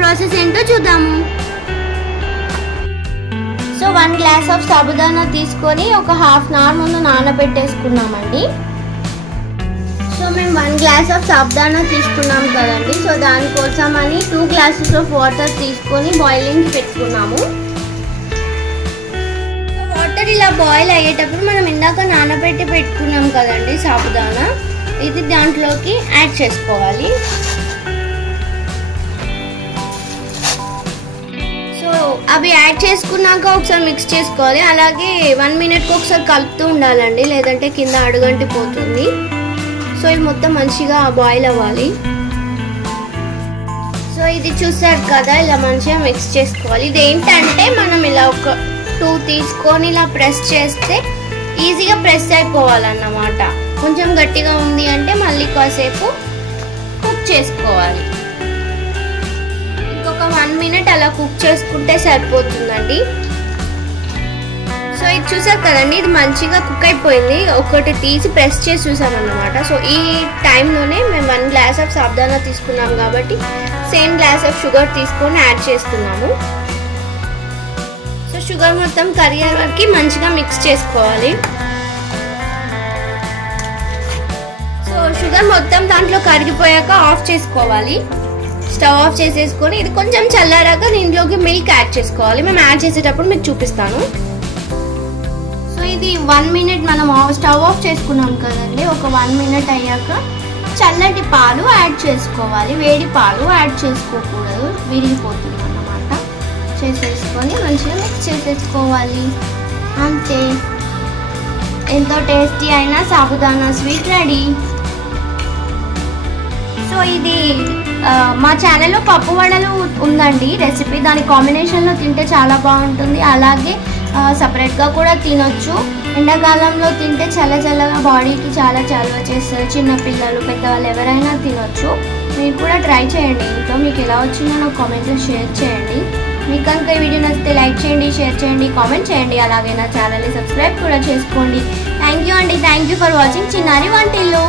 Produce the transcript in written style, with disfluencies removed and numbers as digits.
Process ఏంటో చూద్దాము. So 1 glass of sabudana తీసుకొని ఒక హాఫ్ అన్ అవర్ ముందు నానబెట్టేసుకున్నామండి. సో మేము 1 గ్లాస్ ఆఫ్ సాబుదానా తీసుకున్నాం కదండి. సో దానికోసం అని 2 గ్లాసెస్ ఆఫ్ వాటర్ తీసుకొని బాయిలింగ్ పెట్టుకున్నాము. వాటర్ ఇలా బాయిల్ అయ్యేటప్పుడు మనం ఇందాక నానబెట్టి పెట్టుకున్నాం కదండి సాబుదానా, ఇది దాంట్లోకి యాడ్ చేసుకోవాలి. సో అవి యాడ్ చేసుకున్నాక ఒకసారి మిక్స్ చేసుకోవాలి. అలాగే 1 మినిట్కి ఒకసారి కలుపుతూ ఉండాలండి, లేదంటే కింద అడుగంటి పోతుంది. సో ఇది మొత్తం మంచిగా బాయిల్ అవ్వాలి. సో ఇది చూసారు కదా, ఇలా మంచిగా మిక్స్ చేసుకోవాలి. ఇది ఏంటంటే మనం ఇలా ఒక 2 తీసుకొని ఇలా ప్రెస్ చేస్తే ఈజీగా ప్రెస్ అయిపోవాలన్నమాట. కొంచెం గట్టిగా ఉంది అంటే మళ్ళీ కాసేపు కుక్ చేసుకోవాలి. ఇంకొక 1 మినిట్ అలా కుక్ చేసుకుంటే సరిపోతుందండి. సో ఇది చూసారు కదండి, ఇది మంచిగా కుక్ అయిపోయింది. ఒకటి తీసి ప్రెస్ చేసి చూసామన్నమాట. సో ఈ టైంలోనే మేము 1 గ్లాస్ ఆఫ్ సాబుదానా తీసుకున్నాం కాబట్టి సేమ్ గ్లాస్ ఆఫ్ షుగర్ తీసుకొని యాడ్ చేస్తున్నాము. సో షుగర్ మొత్తం కరిగే వరకు మంచిగా మిక్స్ చేసుకోవాలి. సో షుగర్ మొత్తం దాంట్లో కరిగిపోయాక ఆఫ్ చేసుకోవాలి. స్టవ్ ఆఫ్ చేసేసుకొని ఇది కొంచెం చల్లారాక దీంట్లోకి మిల్క్ యాడ్ చేసుకోవాలి. మేము యాడ్ చేసేటప్పుడు మీకు చూపిస్తాను. సో ఇది 1 మినిట్ మనం స్టవ్ ఆఫ్ చేసుకున్నాం కదండి. ఒక 1 మినిట్ అయ్యాక చల్లటి పాలు యాడ్ చేసుకోవాలి. వేడి పాలు యాడ్ చేసుకోకూడదు, విరిగిపోతుంది అన్నమాట. చేసేసుకొని మంచిగా మిక్స్ చేసేసుకోవాలి. అంతే, ఎంతో టేస్టీ అయిన సాబుదానా స్వీట్ రెడీ. సో ఇది మా ఛానల్లో పప్పు వడలు ఉందండి రెసిపీ, దాని కాంబినేషన్లో తింటే చాలా బాగుంటుంది. అలాగే సపరేట్గా కూడా తినొచ్చు. ఎండాకాలంలో తింటే చల్లగా బాడీకి చాలా చలవ చేస్తారు. చిన్నపిల్లలు, పెద్దవాళ్ళు ఎవరైనా తినొచ్చు. మీరు కూడా ట్రై చేయండి ఇంట్లో. మీకు ఎలా వచ్చిందో నాకు కామెంట్లో షేర్ చేయండి. మీకు కనుక ఈ వీడియో నచ్చితే లైక్ చేయండి, షేర్ చేయండి, కామెంట్ చేయండి. అలాగే నా ఛానల్ని సబ్స్క్రైబ్ కూడా చేసుకోండి. థ్యాంక్ యూ అండి. థ్యాంక్ యూ ఫర్ వాచింగ్ చిన్నారి వంటిల్లు.